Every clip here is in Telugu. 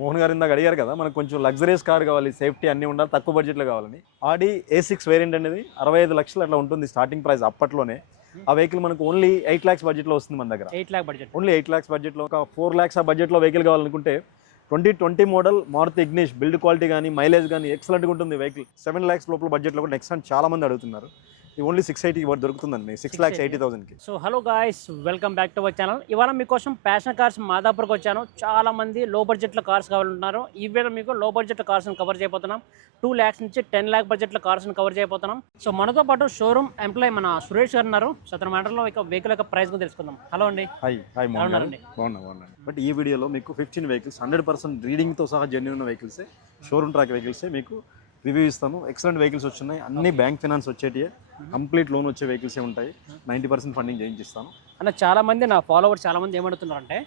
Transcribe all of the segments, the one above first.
మోహన్ గారు ఇందాక అడిగారు కదా మనకు కొంచెం లగ్జరీస్ కార్ కావాలి సేఫ్టీ అన్నీ ఉండాలి తక్కువ బడ్జెట్లో కావాలని. ఆడి ఏ సిక్స్ వేరియంట్ అనేది అరవై ఐదు లక్షలు అట్లా ఉంటుంది స్టార్టింగ్ ప్రైస్ అప్పట్లోనే. ఆ వెహికల్ మనకు ఓన్లీ ఎయిట్ ల్యాక్స్ బడ్జెట్లో వస్తుంది మన దగ్గర. Eight lakh budget only eight lakhs బడ్జెట్లో ఒక ఫోర్ ల్యాక్స్ ఆ బడ్జెట్లో వెహికల్ కావాలనుకుంటే twenty twenty model Maruti Ignis build quality కానీ మైలేజ్ కానీ ఎక్సలెంట్గా ఉంటుంది వెహికల్ సెవెన్ ల్యాక్స్ లోపల బడ్జెట్లో కూడా నెక్స్ట్ చాలా మంది అడుగుతున్నారు. ఓన్లీ సిక్స్ ఎయిటీ దొరుకుతుందండి. Six lakhs eighty థౌసండ్కి so hello guys welcome back to our channel ఇవాళ మీకోసం ప్యాషన్ కార్స్ మాదాపూర్కి వచ్చాను. చాలా మంది లో బడ్జెట్లో కార్స్ కావాలంటున్నారు ఈ వీడియో మీకు లో బడ్జెట్ కార్స్ని కవర్ చేయబోతున్నాం. టూ ల్యాక్స్ నుంచి టెన్ ల్యాక్ బడ్జెట్లో కార్స్ని కవర్ చేయబోతున్నాం. సో మనతో పాటు షోరూమ్ ఎంప్లాయ్ మన సురేష్ గారు ఉన్నారు. సో అతని మాటల్లో ఇక వెహికల్ యొక్క ప్రైస్ గురించి తెలుసుకుందాం. హలో అండి. హాయ్ హాయ్ మోహన్ గారు. ఉన్నారండి? బాగున్నా బాగున్నా. బట్ ఈ వీడియోలో మీకు ఫిఫ్టీన్ వెహికల్స్ హండ్రెడ్ పర్సెంట్ రీడింగ్తో సహా జెన్యున్ వెహికల్సే షోరూమ్ ట్రాక్ వెహికల్సే మీకు రివ్యూ ఇస్తాను ఎక్సలెంట్ వెహికల్స్ వచ్చున్నాయి అన్ని బ్యాంక్ ఫైనాన్స్ వచ్చేటివి కంప్లీట్ లోన్ వచ్చే వెహికల్సే ఉంటాయి. నైంటీ పర్సెంట్ ఫండింగ్ చేయించిస్తాను. అన్న చాలా మంది నా ఫాలోవర్స్ చాలా మంది ఏమడుతున్నారంటే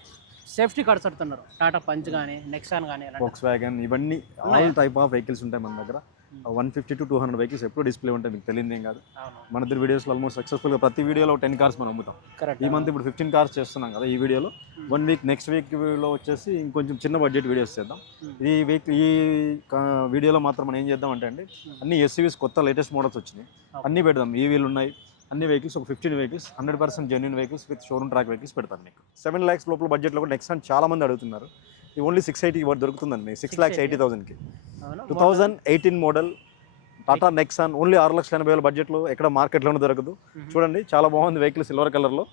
సేఫ్టీ కార్డ్స్ అడుగుతున్నారు టాటా పంచ్ కానీ నెక్సాన్ కానీ బాక్స్ వ్యాగన్ ఇవన్నీ ఆల్ టైప్ ఆఫ్ వెహికల్స్ ఉంటాయి మన దగ్గర. One fifty to two hundred vehicles ఎప్పుడు డిస్ప్లే ఉంటాయి మీకు తెలియదు ఏం కాదు. మన ఇద్దరు వీడియోస్లో ఆల్మోస్ట్ సక్సెస్ఫుల్గా ప్రతి వీడియోలో టెన్ కార్స్ మనం అమ్ముతాం. కరెక్ట్ ఈ మంత్ ఇప్పుడు ఫిఫ్టీన్ కార్స్ చేస్తున్నాం కదా ఈ వీడియోలో. వన్ వీక్ నెక్స్ట్ వీక్లో వచ్చేసి ఇంకొంచెం చిన్న బడ్జెట్ వీడియోస్ చేద్దాం. ఈ వీక్ ఈ వీడియోలో మాత్రం మనం ఏం చేద్దాం అంటే అండి అన్ని ఎస్యూవీస్ కొత్త లేటెస్ట్ మోడల్స్ వచ్చినాయి. అన్నీ పెడదాం. ఈవీలు ఉన్నాయి. అన్ని వెహికల్స్ ఒక fifteen vehicles hundred percent genuine vehicles with showroom track vehicles పెడతాను మీకు. సెవెన్ ల్యాక్స్ లోపల బడ్జెట్లో కూడా నెక్స్ట్ చాలా మంది అడుగుతున్నారు. ఓన్లీ సిక్స్ ఎయిటీకి దొరుకుతుందండి. Six lakhs eighty థౌసండ్కి two thousand eighteen model Tata Nexon only ఆరు లక్షల ఎనభై వేల బడ్జెట్లో ఎక్కడ మార్కెట్లోనే దొరకదు. చూడండి చాలా బాగుంది వెహికల్ సిల్వర్ కలర్లో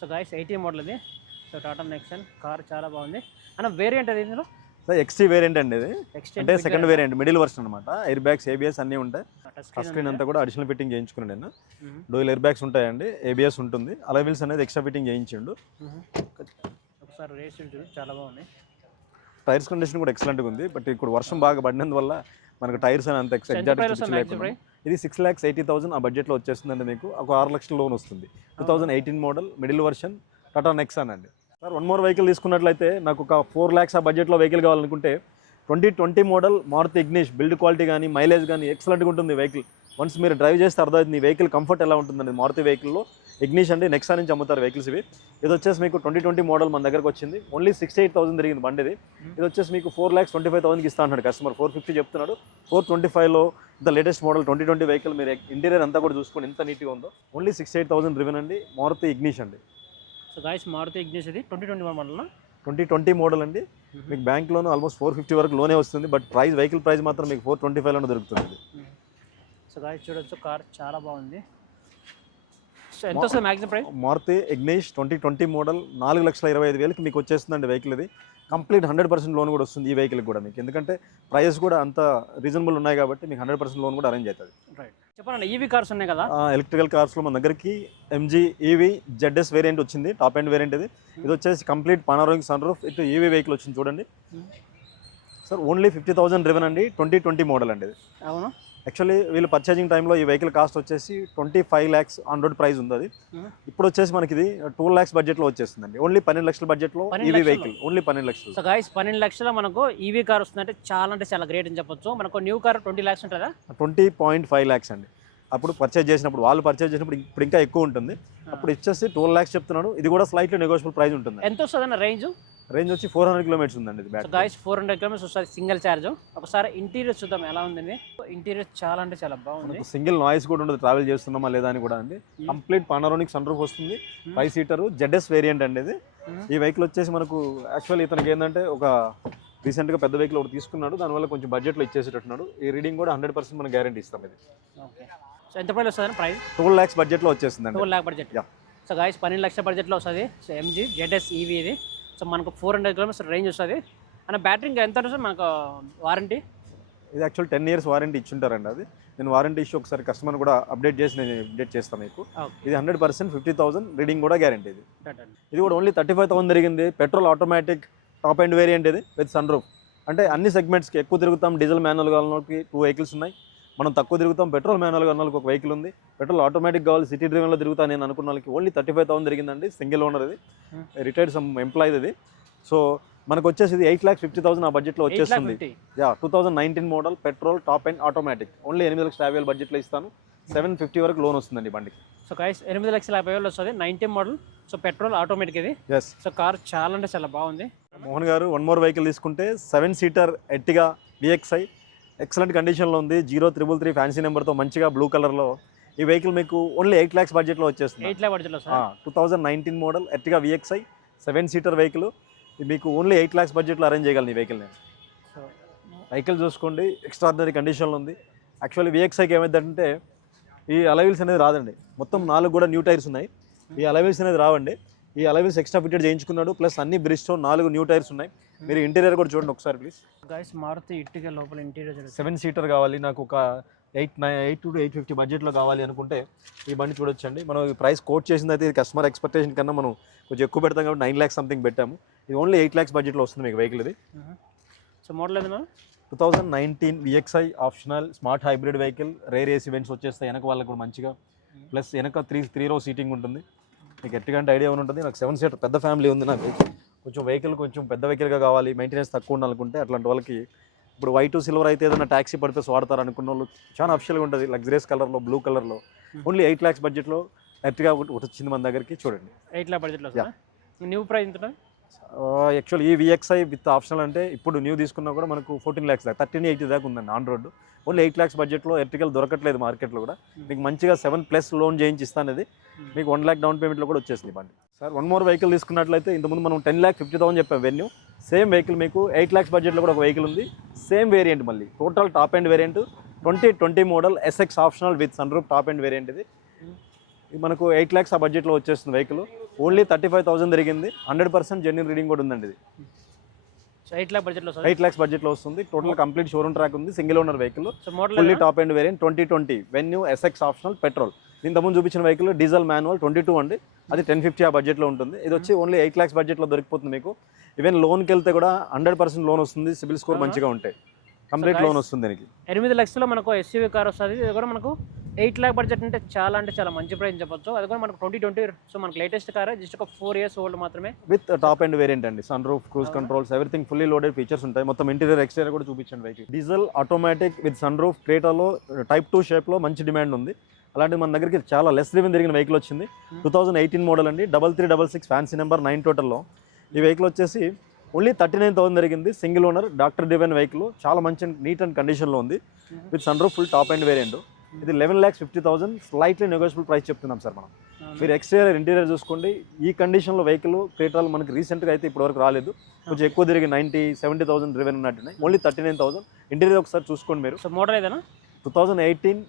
సో గాయస్ ఎయిటీ మోడల్ ఇది. సో టాటా నెక్సన్ కార్ చాలా బాగుంది. అన్న వేరియంట్ అది ఇందులో ఎక్స్టీ వేరియంట్ అండి ఇది. అంటే సెకండ్ వేరియంట్ మిడిల్ వర్షన్ అనమాట ఎయిర్ బ్యాగ్స్ ఏబిఎస్ అన్నీ ఉంటాయి. ఫస్ట్ స్క్రీన్ అంతా కూడా అడిషనల్ ఫిట్టింగ్ చేయించుకున్నాను నేను. డోయిల్ ఎయిర్ బ్యాగ్స్ ఉంటాయండి. ఏబిఎస్ ఉంటుంది. అలవిల్స్ అనేది ఎక్స్ట్రా ఫిట్టింగ్ చేయించిండు. ఒకసారి రేస్ చాలా బాగుంది. టైర్స్ కండిషన్ కూడా ఎక్సలెంట్గా ఉంది. బట్ ఇప్పుడు వర్షం బాగా పడినందువల్ల మనకు టైర్స్ అని అంత ఎగ్జాక్ట్? ఇది సిక్స్ ల్యాక్స్ ఎయిటీ థౌసండ్ ఆ బడ్జెట్లో వచ్చేస్తుందండి మీకు. ఒక ఆరు లక్షల లోన్ వస్తుంది. Two thousand eighteen model middle version Tata Nexon అండి. సార్ వన్ మోర్ వెహికల్ తీసుకున్నట్లయితే నాకు ఒక ఫోర్ ల్యాక్స్ ఆ బడ్జెట్లో వెహికల్ కావాలనుకుంటే twenty twenty model Maruti Ignis build quality కానీ మైలేజ్ కానీ ఎక్సలెంట్గా ఉంటుంది వెహికల్ వన్స్ మీరు డ్రైవ్ చేస్తే అర్థమవుతుంది వెహికల్ కంఫర్ట్ ఎలా ఉంటుందండి మారుతి వెహికల్లో ఇగ్నిష్ అంటే నెక్సా నుంచి అమ్ముతారు వెహికల్స్ ఇవి. ఇది వచ్చేసి మీకు ట్వంటీ ట్వంటీ మోడల్ మన దగ్గరకు వచ్చింది. ఓన్లీ సిక్స్టీ ఎయిట్ థౌసండ్ తిరిగింది బండి ఇది వచ్చేసి మీకు ఫోర్ ల్యాక్స్ ట్వంటీ ఫైవ్ థౌసండ్కి ఇస్తా అంటాడు కస్టమర్ ఫోర్ ఫిఫ్టీ చెప్తున్నాడు. ఫోర్ ట్వంటీ ఫైవ్లో the latest model twenty twenty vehicle మీరు ఇంటీరియర్ అంతా కూడా చూసుకోండి ఎంత నీట్గా ఉందో. Only six eight thousand driven అండి. మారుతి ఇగ్నిష్ అండి. సో గాయస్ మారుతి ఇగ్నిస్ ఇది. Twenty twenty one model twenty twenty model అండి. మీకు bank loan almost four fifty వరకు లోనే వస్తుంది. బట్ ప్రైస్ వెహికల్ ప్రైస్ మాత్రం మీకు ఫోర్ ట్వంటీ ఫైవ్లోనే దొరుకుతుంది. సో గాయస్ చూడొచ్చు. కార్ చాలా బాగుంది. ఎంత వస్తుంది maximum price Maruti Ignis twenty twenty model నాలుగు లక్షల ఇరవై ఐదు వేలకి మీకు వచ్చేస్తుందండి వెహికల్ ఇది. కంప్లీట్ హండ్రెడ్ పర్సెంట్ లోన్ కూడా వస్తుంది ఈ వెహికల్ కూడా మీకు. ఎందుకంటే ప్రైస్ కూడా అంత రీజనబుల్ ఉన్నాయి కాబట్టి మీకు హండ్రెడ్ పర్సెంట్ లోన్ కూడా అరేంజ్ అవుతుంది. రైట్ చెప్పండి ఈవీ కార్స్ ఉన్నాయి కదా? ఎలక్ట్రికల్ కార్స్లో మన దగ్గరికి ఎంజీ ఈవీ జెడ్ఎస్ వేరియంట్ వచ్చింది. టాప్ ఎండ్ వేరియంట్ ఇది. ఇది వచ్చేసి కంప్లీట్ పనారోయింగ్ సన్ రూఫ్ ఇటు ఈవీ వెహికల్ వచ్చింది చూడండి. Sir only fifty thousand driven అండి. ట్వంటీ ట్వంటీ మోడల్ అండి ఇది. అవును. యాక్చువల్లీ వీళ్ళు పర్చేజింగ్ టైంలో ఈ వెహికల్ కాస్ట్ వచ్చేసి twenty five lakhs on road price ఉంది అది. ఇప్పుడు వచ్చేసి మనకి ఇది టూ ల్యాక్స్ బడ్జెట్లో వచ్చేస్తుందండి. ఓన్లీ పన్నెండు లక్షల బడ్జెట్లో పన్నెండు ఈవీ? వెహికల్ ఓన్లీ పన్నెండు లక్షలు. సో గాయస్ పన్నెండు లక్షల మనకు ఈవీ కార్ వస్తుందంటే చాలా అంటే చాలా గ్రేట్ అని చెప్పొచ్చు. మనకు న్యూ కార్ ట్వంటీ ల్యాక్స్ ఉంటుందా? ట్వంటీ పాయింట్ ఫైవ్ ల్యాక్స్ అండి. అప్పుడు పర్చేజ్ చేసినప్పుడు వాళ్ళు పర్చేజ్ చేసినప్పుడు ఇప్పుడు ఇంకా ఎక్కువ ఉంటుంది. అప్పుడు ఇచ్చేసి ట్వెల్వ్ ల్యాక్స్ చెప్తున్నాడు ఇది కూడా స్లైట్లీ నెగోషియబుల్ ప్రైస్ ఉంటుంది. ఎంత వస్తుంది రేంజ్ రేంజ్ వచ్చి ఫోర్ హండ్రెడ్ కిలోమీటర్స్ ఉందండి ఇది గాయస్ ఫోర్ హండ్రెడ్ కిలోమీటర్స్ వస్తుంది సింగిల్ ఛార్జ్ ఒకసారి ఇంటీరియర్ చూద్దాం ఎలా ఉందండి. ఇంటీరియర్ చాలా అంటే చాలా బాగుంది. సింగిల్ నాయిస్ కూడా ఉండదు ట్రావెల్ చేస్తున్నామా లేదా అని కూడా అండి. కంప్లీట్ పానరోనిక్ సన్ రూఫ్ వస్తుంది. ఫైవ్ సీటర్ జెడ్ఎస్ వేరియంట్ అండి ఇది. Mhm. ఈ వెహికల్ వచ్చేసి మనకు యాక్చువల్లీ ఇతనికి ఏంటంటే ఒక రీసెంట్గా పెద్ద వెహికల్ ఒకటి తీసుకున్నాడు. దానివల్ల కొంచెం బడ్జెట్లో ఇచ్చేసేటట్టున్నాడు. ఈ రీడింగ్ కూడా హండ్రెడ్ పర్సెంట్ మనం గ్యారంటీ ఇస్తాం ఇది. సో ఎంత ప్రైస్ వస్తుంది ప్రైస్ ట్వెల్వ్ ల్యాక్స్ బడ్జెట్లో వచ్చేస్తుందండి. Two lakh budget. So guys పన్నెండు లక్షల బడ్జెట్లో వస్తుంది. సో ఎంజీ జెడ్ఎస్ ఈవీ ఇది. సో మనకు ఫోర్ హండ్రెడ్ కిలోమీటర్స్ రేంజ్ వస్తుంది. అండ్ బ్యాటరీ ఇంకా ఎంత ఉంటుంది మనకు వారంటీ ఇది యాక్చువల్ టెన్ ఇయర్స్ వారంటీ ఇచ్చుంటారండి అది. నేను వారంటీ ఇష్యూ ఒకసారి కస్టమర్ కూడా అప్డేట్ చేసి నేను అప్డేట్ చేస్తాను మీకు. ఇది hundred percent fifty thousand reading కూడా గ్యారంటీ ఇది. ఇది కూడా ఓన్లీ థర్టీ ఫైవ్ థౌసండ్ తిరిగింది petrol automatic top end variant ఇది విత్ సన్ రూఫ్ అంటే అన్ని సెగ్మెంట్స్కి ఎక్కువ తిరుగుతాం. డీజిల్ మాన్యువల్ కావాలకి టూ వెహికల్స్ ఉన్నాయి. మనం తక్కువ తిరుగుతాం పెట్రోల్ మాన్యువల్ కావాలి వాళ్ళకి ఒక వెహికల్ ఉంది. పెట్రోల్ ఆటోమేటిక్ కావాలి సిటీ డ్రైవెన్లో తిరుగుతా నేను అనుకున్న వాళ్ళకి ఓన్లీ థర్టీ ఫైవ్ థౌసండ్ తిరిగిందండి సింగిల్ ఓనర్ ఇది Hmm. రిటైర్డ్ సమ్ ఎంప్లాయీ ఇది సో మనకు వచ్చేసి ఇది ఎయిట్ ల్యాక్ ఫిఫ్టీ థౌసండ్ ఆ బడ్జెట్లో వచ్చేస్తుంది. Yeah two thousand nineteen model petrol top end automatic. Only ఎనిమిది లక్షల యాభై వేల బడ్జెట్లో ఇస్తాను. సెవెన్ ఫిఫ్టీ వరకు లోన్ వస్తుందండి బండికి. సో గైస్ ఎనిమిది లక్షల యాభై వేలు వస్తుంది. Ninety model. So petrol automatic ఇది. ఎస్ సో కార్ చాలా అంటే చాలా బాగుంది. మోహన్ గారు వన్ మోర్ వెహికల్ తీసుకుంటే seven seater Ertiga VXI excellent కండిషన్లో ఉంది. జీరో త్రిబుల్ త్రీ ఫ్యాన్సీ నెంబర్తో మంచిగా బ్లూ కలర్లో ఈ వెహికల్ మీకు ఓన్లీ ఎయిట్ ల్యాక్స్ బడ్జెట్లో వచ్చేస్తుంది. ఎయిట్ ల్యాక్ బడ్జెట్లో two thousand nineteen model Ertiga VXI seven seater vehicle. మీకు ఓన్లీ ఎయిట్ ల్యాక్స్ బడ్జెట్లో అరేంజ్ చేయగలను ఈ వెహికల్ నేను. వెహికల్ చూసుకోండి ఎక్స్ట్రాడినరీ కండిషన్లో ఉంది. యాక్చువల్లీ విఎక్స్ఐకి ఏమైందంటే ఈ అలవిల్స్ అనేది రాదండి. మొత్తం నాలుగు కూడా న్యూ టైర్స్ ఉన్నాయి. ఈ అలవిల్స్ అనేది రావండి. ఈ అలవిల్స్ ఎక్స్ట్రా ఫిట్టెడ్ చేయించుకున్నాడు. ప్లస్ అన్ని బ్రిస్టో నాలుగు న్యూ టైర్స్ ఉన్నాయి. మీరు ఇంటీరియర్ కూడా చూడండి ఒకసారి ప్లీజ్ గైస్ మారుతి ఇట్టుగా లోపల ఇంటీరియర్ సెవెన్ సీటర్ కావాలి. నాకు ఒక eight nine eight to eight fifty బడ్జెట్లో కావాలి అనుకుంటే ఈ బండి చూడొచ్చండి. మనం ఈ ప్రైస్ కోట్ చేసింది అయితే కస్టమర్ ఎక్స్పెక్టేషన్ కన్నా మనం కొంచెం ఎక్కువ పెడతాం కాబట్టి నైన్ ల్యాక్స్ సంథింగ్ పెట్టాము. ఇది ఓన్లీ ఎయిట్ ల్యాక్స్ బడ్జెట్లో వస్తుంది మీకు వెహికల్ ఇది. సో మోడల్ ఏదన్నా two thousand nineteen VXI optional smart hybrid vehicle rear AC vents వచ్చేస్తాయి. వెనక వాళ్ళకి కూడా మంచిగా. ప్లస్ వెనక త్రీ త్రీ రో సీటింగ్ ఉంటుంది. మీకు ఎట్టుకంటే ఐడియా ఉంటుంది నాకు సెవెన్ సీటర్ పెద్ద ఫ్యామిలీ ఉంది నాకు. కొంచెం వెహికల్ కొంచెం పెద్ద వెహికల్గా కావాలి మెయింటెనెన్స్ తక్కువ ఉండాలనుకుంటే అట్లాంటి వాళ్ళకి ఇప్పుడు వైట్ సిల్వర్ అయితే ఏదైనా ట్యాక్సీ పడితే వాడతారు అనుకున్న వాళ్ళు చాలా అఫిషియల్గా ఉంటుంది. లగ్జరియస్ కలర్లో బ్లూ కలర్లో ఓన్లీ ఎయిట్ ల్యాక్స్ బడ్జెట్లో ఒకటి వచ్చింది మన దగ్గరికి చూడండి. ఎయిట్ ల్యాక్ బడ్జెట్లో న్యూ ప్రైస్ ఎంత ఉంటుంది? యాక్చువల్ ఈ విఎక్స్ఐ విత్ ఆప్షనల్ అంటే ఇప్పుడు న్యూ తీసుకున్నా కూడా మనకు ఫోర్టీన్ ల్యాక్స్ దాకా థర్టీన్ ఎయిటీ దాకా ఉందండి on road only eight lakhs బడ్జెట్లో ఎర్టికల్ దొరకట్లేదు మార్కెట్లో కూడా. మీకు మంచిగా సెవెన్ ప్లస్ లోన్ చేయించి ఇస్తానది మీకు వన్ ల్యాక్ డౌన్ పేమెంట్లో కూడా వచ్చేసింది బండి. సార్ వన్ మోర్ వెహికల్ తీసుకున్నట్లయితే ఇంతకుముందు మనం టెన్ ల్యాక్ ఫిఫ్టీ థౌసండ్ చెప్పాం వెన్యూ సేమ్ వెహికల్ మీకు ఎయిట్ ల్యాక్స్ బడ్జెట్లో కూడా ఒక వెహికల్ ఉంది. సేమ్ వేరియంట్ మళ్ళీ. Total top end variant twenty twenty model SX optional with sun roof top end variant ఇది. మనకు ఎయిట్ ల్యాక్స్ ఆ బడ్జెట్లో వచ్చేస్తుంది vehicle only thirty five thousand తిరిగింది హండ్రెడ్ పర్సెంట్ జెన్యున్ రీడింగ్ కూడా ఉందండి ఇది. ఎయిట్ ల్యాక్ బడ్జెట్లో ఎయిట్ ల్యాక్స్ బడ్జెట్లో వస్తుంది. టోటల్ కంప్లీట్ షోరూమ్ ట్రాక్ ఉంది. Single owner vehicle fully top end variant twenty twenty Venue SX optional petrol దీంతో ముందు చూపించిన vehicle diesel manual twenty two అండి. అది టెన్ ఫిఫ్టీ ఆ బడ్జెట్లో ఉంటుంది. ఇది వచ్చి ఓన్లీ ఎయిట్ ల్యాక్స్ బడ్జెట్లో దొరికిపోతుంది మీకు. ఈవెన్ లోన్కి వెళ్తే కూడా హండ్రెడ్ పర్సెంట్ లోన్ వస్తుంది. సిబిల్ స్కోర్ అవునా? మంచిగా ఉంటాయి. కంప్లీట్ లోన్ వస్తుంది దీనికి. ఎనిమిది లక్షల్లో మనకు ఎస్యూవీ కార్ వస్తుంది. ఇది కూడా మనకు ఎయిట్ ల్యాక్ బడ్జెట్ అంటే చాలా అంటే చాలా మంచి ప్రైస్ చెప్పొచ్చు. అది కూడా మనకు ట్వంటీ ట్వంటీ సో మనకు లేటెస్ట్ కార్ జస్ట్ ఒక ఫోర్ ఇయర్స్ ఓల్డ్ మాత్రమే. విత్ టాప్ అండ్ వేరియంట్ అండి. Sun roof cruise controls everything fully loaded features ఉంటాయి. మొత్తం ఇంటీరియర్ ఎక్స్టీరియర్ కూడా చూపించండి vehicle diesel automatic with sun roof క్రేటాలో type two షేప్లో మంచి డిమాండ్ ఉంది. అలాంటి మన దగ్గరికి చాలా లెస్ రివెన్ తిరిగిన వెహికల్ వచ్చింది. టూ థౌసండ్ ఎయిటీన్ మోడల్ అండి. Double three double six fancy number nine టోటల్లో ఈ వెహికల్ వచ్చేసి ఓన్లీ థర్టీ నైన్ థౌసండ్ జరిగింది. Single owner doctor driven vehicle చాలా మంచి నీట్ అండ్ కండిషన్లో ఉంది. With sun roof full top end variant ఇది eleven lakhs fifty thousand slightly negotiable price చెప్తున్నాం సార్ మనం. మీరు ఎక్స్టీరియర్ ఇంటీరియర్ చూసుకోండి. ఈ కండిషన్లో వెహికల్ క్రేటాలు మనకి రీసెంట్గా అయితే ఇప్పటివరకు రాలేదు. కొంచెం ఎక్కువ తిరిగి నైంటీ సెవెంటీ థౌసండ్ రివెన్ ఉన్నట్టున్నాయి only thirty nine thousand interior ఒకసారి చూసుకోండి మీరు. సో మోడల్ ఏదైనా? Two thousand eighteen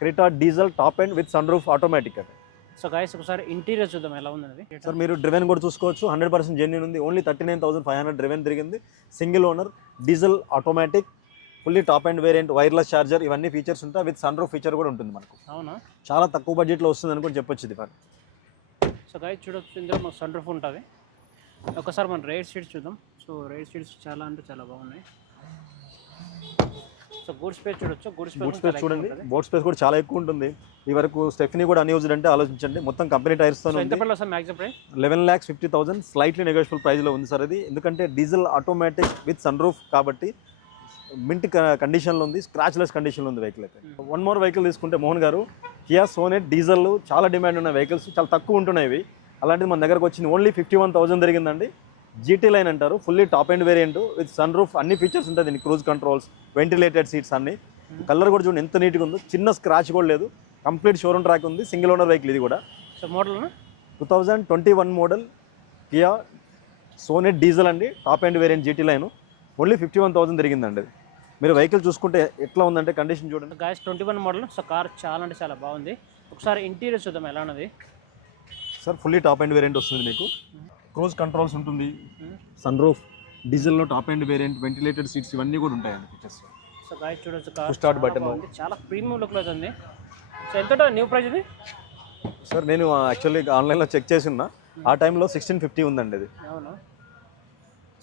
Creta diesel top end with sun roof automatic అది సో గాయస్ ఒకసారి ఇంటీరియర్ చూద్దాం ఎలా ఉందనేది. సార్ మీరు డ్రివెన్ కూడా చూసుకోవచ్చు. హండ్రెడ్ పర్సెంట్ జెన్యున్ ఉంది. Only thirty nine thousand five hundred driven తిరిగింది. Single owner diesel automatic fully top end variant wireless charger ఇవన్నీ ఫీచర్స్ ఉంటాయి. విత్ సన్ రూఫ్ ఫీచర్ కూడా ఉంటుంది మనకు. అవునా? చాలా తక్కువ బడ్జెట్లో వస్తుంది అని కూడా చెప్పొచ్చు ఇది మరి. సో గాయస్ చూడొచ్చు. ఇందులో మనకు సన్ రూఫ్ ఉంటుంది. ఒకసారి మనం రైట్ సీట్స్ చూద్దాం. సో రైట్ సీట్స్ చాలా అంటే చాలా బాగున్నాయి. సో గుడ్ స్పేస్ చూడొచ్చు. గుడ్ బూట్ స్పేస్ స్పేస్ చూడండి. బోట్ స్పేస్ కూడా చాలా ఎక్కువ ఉంటుంది. ఈ వరకు స్టెఫ్నీ కూడా అన్యూజ్డ్ అంటే ఆలోచించండి. మొత్తం కంపెనీ టైర్స్తో సో ఎంత పడలో sir maximum price eleven lakhs fifty thousand slightly negotiable ప్రైస్లో ఉంది సార్ ఇది. ఎందుకంటే diesel automatic with sun roof కాబట్టి మింట్ కండిషన్లో ఉంది స్క్రాచ్లెస్ కండిషన్లో ఉంది వెహికల్ అయితే. వన్ మోర్ వెహికల్ తీసుకుంటే మోహన్ గారు కియా సోనెట్ డీజిల్ చాలా డిమాండ్ ఉన్న వెహికల్స్ చాలా తక్కువ ఉంటున్నాయి ఇవి. అలాంటిది మన దగ్గరకు వచ్చింది ఓన్లీ ఫిఫ్టీ వన్ థౌసండ్ జరిగిందండి జీటీ లైన్ అంటారు fully top end variant with sun roof అన్ని ఫీచర్స్ ఉంటాయి దీనికి క్రూజ్ కంట్రోల్స్ వెంటిలేటెడ్ సీట్స్ అన్ని. కలర్ కూడా చూడండి ఎంత నీట్గా ఉందో. చిన్న స్క్రాచ్ కూడా లేదు కంప్లీట్ షోరూమ్ ట్రాక్ ఉంది సింగిల్ ఓనర్ వెహికల్ ఇది కూడా. So model two thousand twenty one model Kia Sonet diesel అండి top end variant GT line only fifty one thousand తిరిగిందండి అది మీరు వెహికల్ చూసుకుంటే ఎట్లా ఉందంటే కండిషన్ చూడండి. Guys twenty one model so car చాలా అంటే చాలా బాగుంది. ఒకసారి ఇంటీరియర్ చూద్దాం ఎలా ఉన్నది. Sir fully top end variant వస్తుంది మీకు. క్రూజ్ కంట్రోల్స్ ఉంటుంది. Sun roof డీజిల్లో top end variant ventilated seats ఇవన్నీ కూడా ఉంటాయండి ఫీచర్స్ సో గాయస్ చూడొచ్చు కార్ Push start చాలా ప్రీమియం లుక్లో ఉంది. సో ఎంత న్యూ ప్రైస్ ఇది? సార్ నేను యాక్చువల్లీ ఆన్లైన్లో చెక్ చేసి ఉన్నా. ఆ టైంలో సిక్స్టీన్ ఫిఫ్టీ ఉందండి ఇది అవును?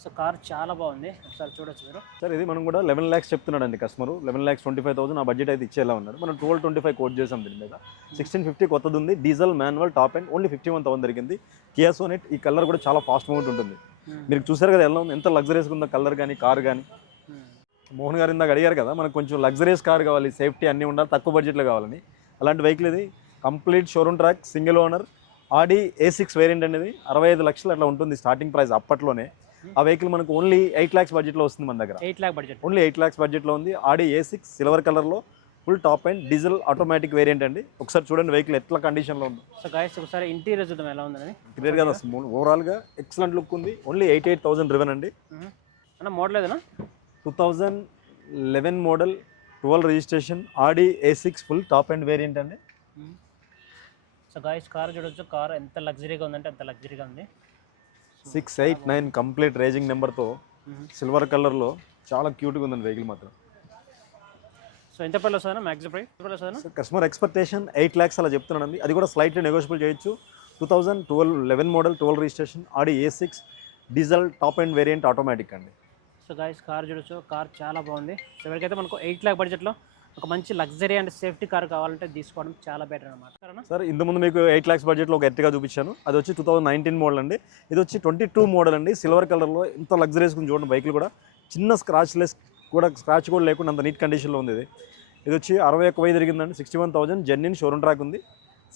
సో కార్ చాలా బాగుంది. ఒకసారి చూడొచ్చు మీరు. సార్ ఇది మనం కూడా లెవెన్ ల్యాక్స్ చెప్తున్నాడు అండి customer. Eleven lakhs twenty five thousand ఆ బడ్జెట్ అయితే ఇచ్చేలా ఉన్నారు. మనం ట్వెల్వ్ ట్వంటీ ఫైవ్ కోట్ చేసాం దీని మీద. సిక్స్టీన్ ఫిఫ్టీ కొత్తది ఉంది diesel manual top end only fifty one thousand జరిగింది కియా సోనెట్ ఈ కలర్ కూడా చాలా ఫాస్ట్ మూమెంట్ ఉంటుంది. మీరు చూసారు కదా ఎలా ఉంది? ఎంత లగ్జరీస్గా ఉందో కలర్ కానీ కార్ కానీ మోహన్ గారు ఇందాక అడిగారు కదా మనకు కొంచెం లగ్జరీస్ కార్ కావాలి సేఫ్టీ అన్నీ ఉండాలి తక్కువ బడ్జెట్లో కావాలని. అలాంటి వెహికల్ ఇది. Complete showroom track single owner Audi A six variant అనేది అరవై ఐదు లక్షలు అట్లా ఉంటుంది స్టార్టింగ్ ప్రైస్ అప్పట్లోనే. ఆ వెహికల్ మనకు ఓన్లీ ఎయిట్ ల్యాక్స్ బడ్జెట్లో వస్తుంది మన దగ్గర. Eight lakh budget only eight lakhs బడ్జెట్లో ఉంది. ఆడి ఏ సిక్స్ సిల్వర్ కలర్లో full top end diesel automatic variant అండి. ఒకసారి చూడండి వెహికల్ ఎట్లా కండిషన్లో ఉంది. సో గాయస్ ఒకసారి ఇంటీరియర్ చూద్దాం ఎలా ఉందని. క్లియర్గా వస్తుంది ఓవరాల్గా ఎక్సలెంట్ లుక్ ఉంది. Only eighty eight thousand driven అండి అన్న మోడల్ ఏదన్నా two thousand eleven model twelve registration Audi A six full top end variant అండి. సో గాయస్ కార్ చూడొచ్చు. కార్ ఎంత లగ్జరీగా ఉందంటే అంత లగ్జరీగా ఉంది. సిక్స్ ఎయిట్ నైన్ కంప్లీట్ రేజింగ్ నెంబర్తో సిల్వర్ కలర్లో చాలా క్యూట్గా ఉందండి వెహికల్ మాత్రం. సో ఎంత ప్రైస్ వస్తుందన్నా మ్యాక్సిమం ప్రైస్ వస్తుందన్నా కస్టమర్ ఎక్స్పెక్టేషన్ ఎయిట్ ల్యాక్స్ అలా చెప్తున్నానండి. అది కూడా స్లైట్లీ నెగోషియబుల్ చేయొచ్చు. Two thousand twelve eleven model twelve registration Audi A six diesel top end variant automatic అండి. సో గాయస్ కార్ చూడొచ్చు. కార్ చాలా బాగుంది. సో ఎవరికైతే మనకు ఎయిట్ ల్యాక్ బడ్జెట్లో ఒక మంచి లగ్జరీ అండ్ సేఫ్టీ కార్ కావాలంటే తీసుకోవడం చాలా బెటర్ అనమాట సరేనా? సార్ ఇంతకుముందు మీకు ఎయిట్ ల్యాక్స్ బడ్జెట్లో ఒక ఎర్టిగా చూపించాను. అది వచ్చి టూ థౌసండ్ నైన్టీన్ మోడల్ అండి. ఇది వచ్చి ట్వంటీ టూ మోడల్ అండి. సిల్వర్ కలర్లో ఇంత లగ్జరీస్ ఉంది చూడండి బైక్లు కూడా. చిన్న స్క్రాచ్ లెస్ కూడా స్క్రాచ్ కూడా లేకుండా అంత నీట్ కండిషన్లో ఉంది ఇది. ఇది వచ్చి అరవై ఒక్క వెయ్యి తిరిగిందండి. Sixty one thousand genuine showroom track ఉంది.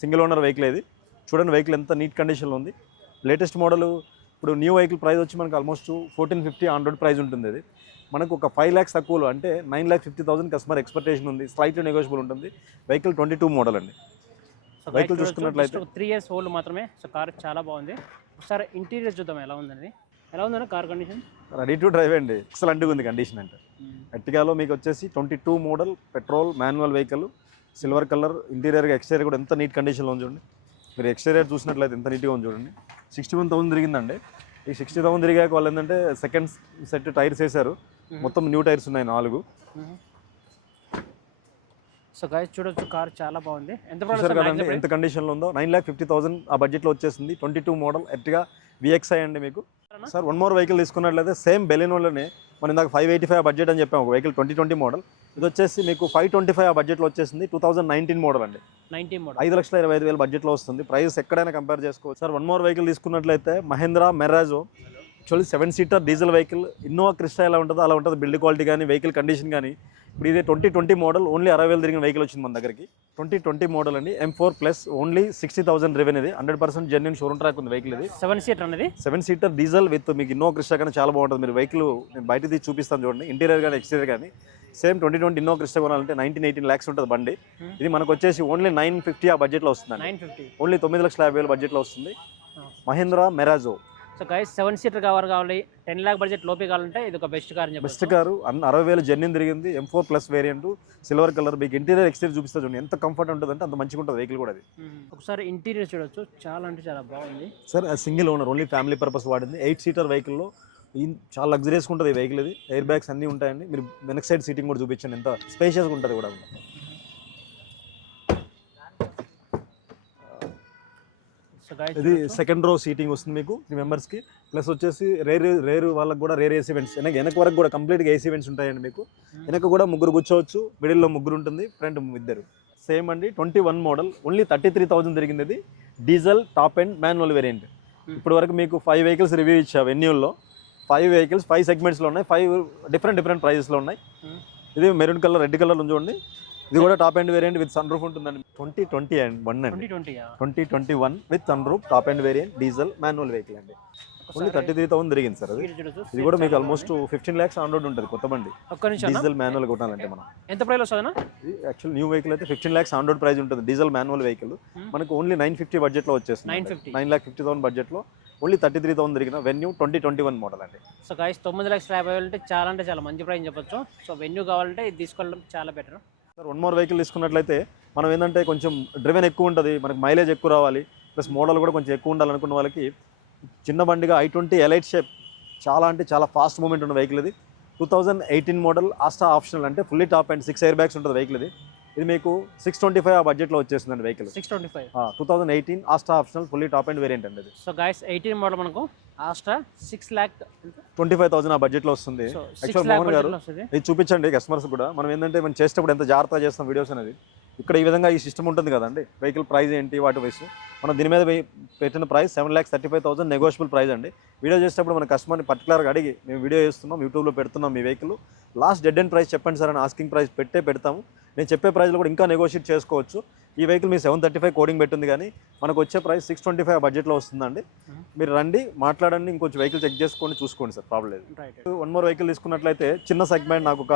సింగిల్ ఓనర్ వెహికల్ ఇది. చూడండి వెహికల్ ఎంత నీట్ కండిషన్లో ఉంది. లేటెస్ట్ మోడల్ ఇప్పుడు న్యూ వెహికల్ ప్రైస్ వచ్చి మనకు almost fourteen fifty hundred price ఉంటుంది ఇది మనకు ఒక ఫైవ్ ల్యాక్స్ తక్కువలో అంటే nine lakh fifty thousand customer expectation ఉంది. స్లైట్లీ నెగోషియబుల్ ఉంటుంది. వెహికల్ ట్వంటీ టూ మోడల్ అండి Vehicle చూసుకున్నట్లయితే- త్రీ ఇయర్స్ ఓల్డ్ మాత్రమే. సో కార్ చాలా బాగుంది. ఒకసారి ఇంటీరియర్ చూద్దాం ఎలా ఉందండి? ఎలా ఉందన్న car condition ready to drive అండి. ఎక్సలెంట్గా ఉంది కండిషన్ అంటే. ఎర్టిగాలో మీకు వచ్చేసి twenty two model petrol manual vehicle silver colour ఇంటీరియర్గా exterior కూడా ఎంత నీట్ కండిషన్లో ఉంది చూడండి. మీరు ఎక్స్టీరియర్ చూసినట్లయితే ఎంత నీట్గా ఉంది చూడండి. సిక్స్టీ వన్ థౌసండ్ తిరిగిందండి. ఈ సిక్స్టీ థౌసండ్ తిరిగాక వాళ్ళు ఏంటంటే సెకండ్ సెట్ టైర్స్ వేశారు మొత్తం న్యూ టైర్స్ ఉన్నాయి నాలుగు. సో గైస్ చూడొచ్చు కార్ చాలా బాగుంది. ఎంత కదండి ఎంత కండిషన్లో ఉందో. నైన్ ల్యాక్ ఫిఫ్టీ థౌసండ్ ఆ బడ్జెట్లో వచ్చేసింది. Twenty two model Ertiga VXI అండి మీకు. సార్ వన్ మోర్ వెహికల్ తీసుకున్నట్లయితే సేమ్ బెలినోలోనే మనం ఇందాక ఫైవ్ ఎయిటీ ఫైవ్ బడ్జెట్ అని చెప్పాము ఒక వెహికల్ ట్వంటీ ట్వంటీ మోడల్ ఇది వచ్చేసి మీకు ఫైవ్ ట్వంటీ ఫైవ్ ఆ బడ్జెట్లో వచ్చేసింది టూ థౌసండ్ నైన్టీన్ మోడల్ అండి. నైన్టీ మోడల్ ఐదు లక్షల ఇరవై ఐదు వేల బడ్జెట్లో వస్తుంది. ప్రైస్ ఎక్కడైనా కంపేర్ చేసుకోవచ్చు. సార్ వన్ మోర్ వెహికల్ తీసుకున్నట్లయితే Mahindra Marazzo actually seven seater diesel vehicle Innova Crysta ఎలా ఉంటుందో అలా ఉంటుంది బిల్డ్ క్వాలిటీ కానీ వెహికల్ కండిషన్ కానీ. ఇప్పుడు ఇది ట్వంటీ ట్వంటీ మోడల్ ఓన్లీ అరవై వేలు తిరిగిన వెహికల్ వచ్చింది మన దగ్గరికి. ట్వంటీ ట్వంటీ మోడల్ అండి M four plus only sixty thousand driven ఇది. Hundred percent genuine showroom track ఉంది వెహికల్ ఇది. సెవెన్ సీటర్ అనేది? సెవెన్ సీటర్ డీజిల్ విత్ మీకు ఇన్నోవా క్రిస్టా కానీ చాలా బాగుంటుంది. మీరు వెహికల్ నేను బయట తీసి చూపిస్తాను చూడండి. ఇంటీరియర్ కానీ ఎక్స్టీరియర్ కానీ. Same twenty twenty Innova Crysta కొనాలంటే నైన్టీన్ ఎయిటీన్ ల్యాక్స్ ఉంటుంది బండి. Hmm. ఇది మనకు వచ్చేసి ఓన్లీ నైన్ ఫిఫ్టీ ఆ బడ్జెట్లో ఫిఫ్టీ ఓన్లీ తొమ్మిది లక్షల యాభై వేల బడ్జెట్లో వస్తుంది. Mahindra Marazzo so guys seven seater కావాలి కావాలి టెన్ ల్యాక్ బడ్జెట్ లోపే కావాలంటే ఇది ఒక బెస్ట్ కార్ బెస్ట్ కారు అన్న అరవై వేలు జెన్యున్ తిరిగింది M four plus variant silver colour మీకు ఇంటీరియర్ ఎక్స్టీరియర్ చూపిస్తా చూడండి ఎంత కంఫర్ట్ ఉంటుంది అంటే అంత మంచిగా ఉంటుంది వెహికల్ కూడా అది. ఒకసారి ఇంటీరియర్ చూడొచ్చు చాలా అంటే చాలా బాగుంది. Sir single owner only family purpose వాడింది. ఎయిట్ సీటర్ వెహికల్లో చాలా లగ్జరీస్గా ఉంటుంది ఈ వెహికల్ ఇది. ఎయిర్ బ్యాగ్స్ అన్నీ ఉంటాయండి. మీరు వెనక్ సైడ్ సీటింగ్ కూడా చూపించండి ఎంత స్పేషియస్గా ఉంటుంది కూడా సో గైస్ ఇది సెకండ్ రో సీటింగ్ వస్తుంది మీకు త్రీ మెంబర్స్కి ప్లస్ వచ్చేసి రేర్ రేర్ వాళ్ళకి కూడా రేర్ ఏసీ వెంట్స్ వెనక వెనక వరకు కూడా కంప్లీట్గా ఏసీ వెంట్స్ ఉంటాయండి మీకు. వెనక కూడా ముగ్గురు కూర్చోవచ్చు మిడిల్లో ముగ్గురు ఉంటుంది ఫ్రంట్ ఇద్దరు. సేమ్ అండి twenty one model only thirty three thousand తిరిగింది ఇది diesel top end manual variant. ఇప్పటి వరకు మీకు ఫైవ్ వెహికల్స్ రివ్యూ ఇచ్చా వెన్యూల్లో. ఫైవ్ వెహికల్స్ ఫైవ్ సెగ్మెంట్స్లో ఉన్నాయి ఫైవ్ డిఫరెంట్ డిఫరెంట్ ప్రైజెస్లో ఉన్నాయి. ఇది మెరూన్ కలర్ రెడ్ కలర్ చూడండి. ఇది కూడా top end variant with sunroof ఉంటుందండి. ట్వంటీ ట్వంటీ అండ్ వన్ అండి. Twenty twenty one with sunroof top end variant diesel manual vehicle అండి. ఓన్లీ థర్టీ త్రీ థౌసండ్ తిరిగింది సార్ అది. ఇది కూడా మీకు almost fifteen lakhs on road ఉంటుంది కొత్త బండి. డీజిల్ మాన్యువల్ కొట్టాలంటే మనం. ఎంత ప్రైస్ వస్తుందన్నా? ఇది యాక్చువల్ న్యూ వెహికల్ అయితే fifteen lakhs on road price ఉంటుంది. డీజిల్ మాన్యువల్ వెహికల్ మనకు ఓన్లీ నైన్ ఫిఫ్టీ బడ్జెట్లో వచ్చేస్తుంది. 950. నైన్ ల్యాక్ ఫిఫ్టీ థౌసండ్ బడ్జెట్లో ఓన్లీ థర్టీ త్రీ థౌసండ్ తిరిగిన Venue twenty twenty one model అండి. సో గైస్ తొమ్మిది లక్షల యాభై వేలు అంటే చాలా అంటే చాలా మంచి ప్రైస్ చెప్పొచ్చు. సో వెన్యూ కావాలంటే ఇది తీసుకోవడం చాలా better sir one more vehicle తీసుకున్నట్లయితే మనం ఏంటంటే కొంచెం డ్రివెన్ ఎక్కువ ఉంటుంది మనకి మైలేజ్ ఎక్కువ రావాలి. ప్లస్ మోడల్ కూడా కొంచెం ఎక్కువ ఉండాలనుకున్న వాళ్ళకి చిన్న బండిగా ఐ ట్వంటీ ఎలైట్ షేప్ చాలా అంటే చాలా ఫాస్ట్ మూమెంట్ ఉన్న వెహికల్ ఇది. Two thousand eighteen model Asta optional అంటే fully top end six airbags ఉంటుంది వెహికల్ ఇది. ఇది మీకు సిక్స్ ట్వంటీ ఫైవ్ ఆ బడ్జెట్లో వచ్చేస్తుందండి vehicle six twenty five two thousand eighteen Asta optional fully top end variant అండి సో గైస్ ఎయిటీన్ మోడల్ మనకు Astra six lakh twenty five thousand ఆ బడ్జెట్లో వస్తుంది. ల్యాక్ మోహన్ గారు ఇది చూపించండి కస్టమర్స్ కూడా. మనం ఏంటంటే మనం చేసేటప్పుడు ఎంత జాగ్రత్తగా చేస్తాం వీడియోస్ అనేది. ఇక్కడ ఈ విధంగా ఈ సిస్టమ్ ఉంటుంది కదండి. వెహికల్ ప్రైస్ ఏంటి వాటి వైస్ మనం దీని మీద పెట్టిన price seven lakhs thirty five thousand negotiable price అండి. వీడియో చేసేటప్పుడు మన కస్టమర్ని పర్టికులర్గా అడిగి మేము వీడియో చేస్తున్నాం యూట్యూబ్లో పెడుతున్నాం మీ vehicle last dead and price చెప్పండి సార్ అని ఆస్కింగ్ ప్రైస్ పెట్టే పెడతాము. నేను చెప్పే ప్రైస్లో కూడా ఇంకా నెగోషియేట్ చేసుకోవచ్చు. ఈ వెహికల్ మీ సెవెన్ థర్టీ ఫైవ్ కోడింగ్ పెట్టింది కానీ మనకు వచ్చే ప్రైస్ సిక్స్ ట్వంటీ ఫైవ్ బడ్జెట్లో వస్తుందండి. మీరు రండి మాట్లాడండి ఇంకొంచెం వెహికల్ చెక్ చేసుకోండి చూసుకోండి సార్ ప్రాబ్లం లేదు. వన్ మోర్ వెహికల్ తీసుకున్నట్లయితే చిన్న సెగ్మెంట్ నాకు ఒక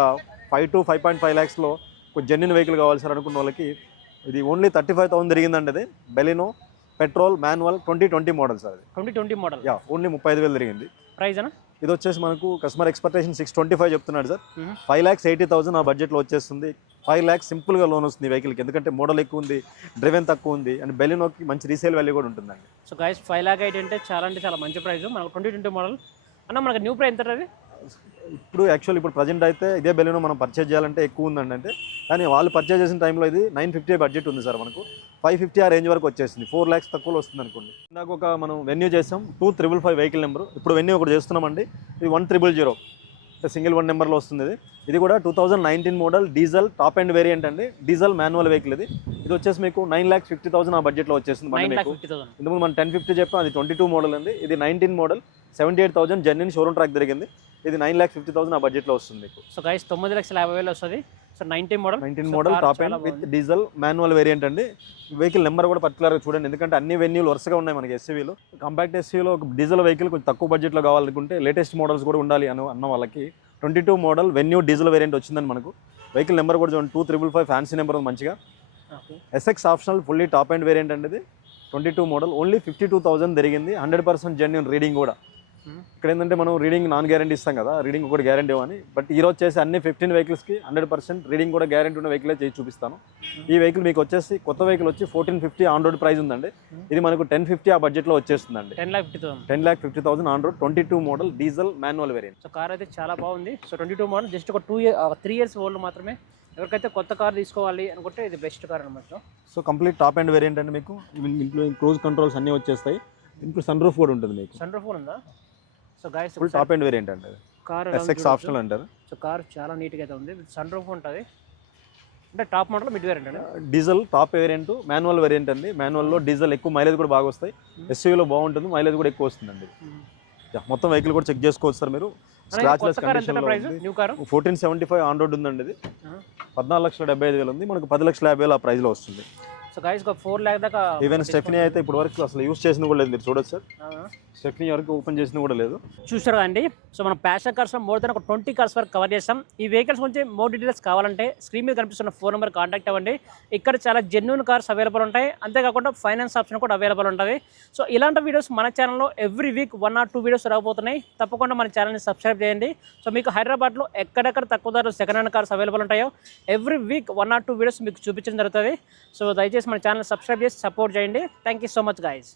five to five point five ల్యాక్స్లో genuine vehicle కావాలి సార్ అనుకున్న వాళ్ళకి ఇది ఓన్లీ థర్టీ ఫైవ్ థౌసండ్ తిరిగిందండి అది. Baleno petrol manual twenty twenty model sir అది. Twenty twenty model yeah only ముప్పై ఐదు వేలు తిరిగింది ప్రైస్ అన్న? ఇది వచ్చేసి మనకు customer expectation six twenty five చెప్తున్నాడు sir. Five lakhs eighty thousand ఆ బడ్జెట్లో వచ్చేస్తుంది. ఫైవ్ ల్యాక్స్ సింపుల్గా లోన్ వస్తుంది వెహికల్కి ఎందుకంటే మోడల్ ఎక్కువ ఉంది డ్రివెన్ తక్కువ ఉంది అండ్ బెలినోకి మంచి రీసేల్ వాల్యూ కూడా ఉంటుందండి. So guys five lakh eight అంటే చాలా అంటే చాలా మంచి ప్రైస్ మనకు ట్వంటీ ట్వంటీ మోడల్ అన్న మనకు న్యూ ప్రైస్ ఎంత అది ఇప్పుడు యాక్చువల్ ఇప్పుడు ప్రజెంట్ అయితే ఇదే బెలూన్ మనం పర్చేజ్ చేయాలంటే ఎక్కువ ఉందండి అంటే. కానీ వాళ్ళు పర్చేజ్ చేసిన టైంలో ఇది నైన్ ఫిఫ్టీ బడ్జెట్ ఉంది సార్ మనకు. ఫైవ్ ఫిఫ్టీ ఆ రేంజ్ వరకు వచ్చేసింది. ఫోర్ ల్యాక్స్ తక్కువలో వస్తుంది అనుకోండి. నాకు ఒక మనం వెన్యూ చేసాం. Two triple five vehicle number ఇప్పుడు వెన్యూ ఒకటి చేస్తున్నామండి. ఇది one triple zero single one నెంబర్లో వస్తుంది ఇది. ఇది కూడా two thousand nineteen model diesel top end variant అండి. డీజిల్ మాన్యువల్ వెహికల్ ఇది. ఇది వచ్చేసి మీకు నైన్ ల్యాక్స్ ఫిఫ్టీ థౌసండ్ ఆ బడ్జెట్లో వచ్చేసింది బండి మీకు. ఇంతకుముందు మనం టెన్ ఫిఫ్టీ చెప్పాం. అది ట్వంటీ టూ మోడల్ అండి. ఇది nineteen model seventy eight thousand genuine showroom track జరిగింది ఇది నైన్ ల్యాక్ ఫిఫ్టీ థౌసండ్ ఆ బడ్జెట్లో వస్తుంది మీకు. సో గైస్ తొమ్మిది లక్షల యాభై వేలు వస్తుంది. So ninety model nineteen model top end with. Diesel manual variant అండి. వెహికల్ నెంబర్ కూడా పర్టికులర్గా చూడండి. ఎందుకంటే అన్ని వెన్యూలు వరుసగా ఉన్నాయి మనకి ఎస్యూవీలో కాంపాక్ట్ ఎస్యూవీలో ఒక డీజిల్ వెహికల్ కొంచెం తక్కువ బడ్జెట్లో కావాలనుకుంటే లేటెస్ట్ మోడల్స్ కూడా ఉండాలి అని అన్న వాళ్ళకి. Twenty two model Venue diesel variant వచ్చిందని మనకు. వెహికల్ నెంబర్ కూడా చూడండి. Two triple five fancy number ఉంది మంచిగా. SX optional fully top end variant అండి ఇది. Twenty two model only fifty two thousand జరిగింది. హండ్రెడ్ పర్సెంట్ జెన్యున్ రీడింగ్ కూడా. ఇక్కడ ఏంటంటే మనం రీడింగ్ నాన్ గ్యారంటీ ఇస్తాం కదా రీడింగ్ ఒకటి గ్యారంటీ ఇవ్వని బట్ ఈ రోజు చేసే అన్ని ఫిఫ్టీన్ వెహికల్స్కి హండ్రెడ్ పర్సెంట్ రీడింగ్ కూడా గ్యారంటీ ఉన్న వెహికలే చేసి చూపిస్తాను. ఈ వెహికల్ మీకు వచ్చేసి కొత్త వెహికల్ వచ్చి fourteen fifty on road price ఉందండి. ఇది మనకు టెన్ ఫిఫ్టీ ఆ బడ్జెట్లో వచ్చేస్తుందండి. Ten lakh fifty thousand ten lakh fifty thousand on road twenty two model diesel manual variant so car అయితే చాలా బాగుంది. So twenty two model just ఒక two year three years old మాత్రమే. ఎవరికైతే కొత్త కార్ తీసుకోవాలి అనుకుంటే ఇది బెస్ట్ కార్ అనమాట so complete top end variant అండి మీకు. ఇంట్లో క్రూజ్ కంట్రోల్స్ అన్నీ వచ్చేస్తాయి. ఇంట్లో సన్ రూఫ్ కూడా ఉంటుంది మీకు. సన్ రూఫ్ ఉందా? So guys full top end variant అండి కార్ ఎస్ఎక్స్ ఆప్షనల్ అంటారు. సో కార్ చాలా నీట్గా అయితే ఉంది. సన్ రూఫ్ ఉంటుంది. అంటే టాప్ మోడల్ మిడ్ వేరియంట్ అండి. Diesel top variant manual variant అండి. మాన్యువల్లో డీజిల్ ఎక్కువ మైలేజ్ కూడా బాగా వస్తాయి. ఎస్యూవీలో బాగుంటుంది మైలేజ్ కూడా ఎక్కువ వస్తుందండి. యా, మొత్తం వెహికల్ కూడా చెక్ చేసుకోవచ్చు సార్ మీరు. Scratchless new car fourteen seventy five on road ఉందండి ఇది. పద్నాలుగు లక్షల డెబ్బై ఐదు వేలు ఉంది. మనకు పది లక్షల యాభై వేలు ఆ ప్రైస్లో వస్తుంది. సో గైస్ ఒక ఫోర్ ల్యాక్ దాకా ఈవెన్ స్టెఫినీ అయితే ఇప్పుడు వరకు అసలు యూస్ చేసింది కూడా లేదు మీరు చూడొచ్చు సార్. స్టెఫినీ వరకు ఓపెన్ చేసింది కూడా లేదు. చూసారు కదండి? సో మనం ప్యాషన్ కార్స్ మోర్ దెన్ ఒక ట్వంటీ కార్స్ వరకు కవర్ చేస్తాం. ఈ వెహికల్స్ గురించి మోర్ డీటెయిల్స్ కావాలంటే స్క్రీన్ మీద కనిపిస్తున్న ఫోన్ నెంబర్ కాంటాక్ట్ అవ్వండి. ఇక్కడ చాలా జెన్యున్ కార్స్ అవైలబుల్ ఉంటాయి. అంతేకాకుండా ఫైనాన్స్ ఆప్షన్ కూడా అవైలబుల్ ఉంటుంది. సో ఇలాంటి వీడియోస్ మన ఛానల్లో every week one or two videos రాబోతున్నాయి. తప్పకుండా మన ఛానల్ని సబ్స్క్రైబ్ చేయండి. సో మీకు హైదరాబాద్లో ఎక్కడెక్కడ తక్కువ ధరలు సెకండ్ హ్యాండ్ కార్స్ అవైలబుల్ ఉంటాయో every week one or two videos మీకు చూపించడం జరుగుతుంది. సో దయచేసి మన ఛానల్ సబ్స్క్రైబ్ చేసి సపోర్ట్ చేయండి. Thank so much guys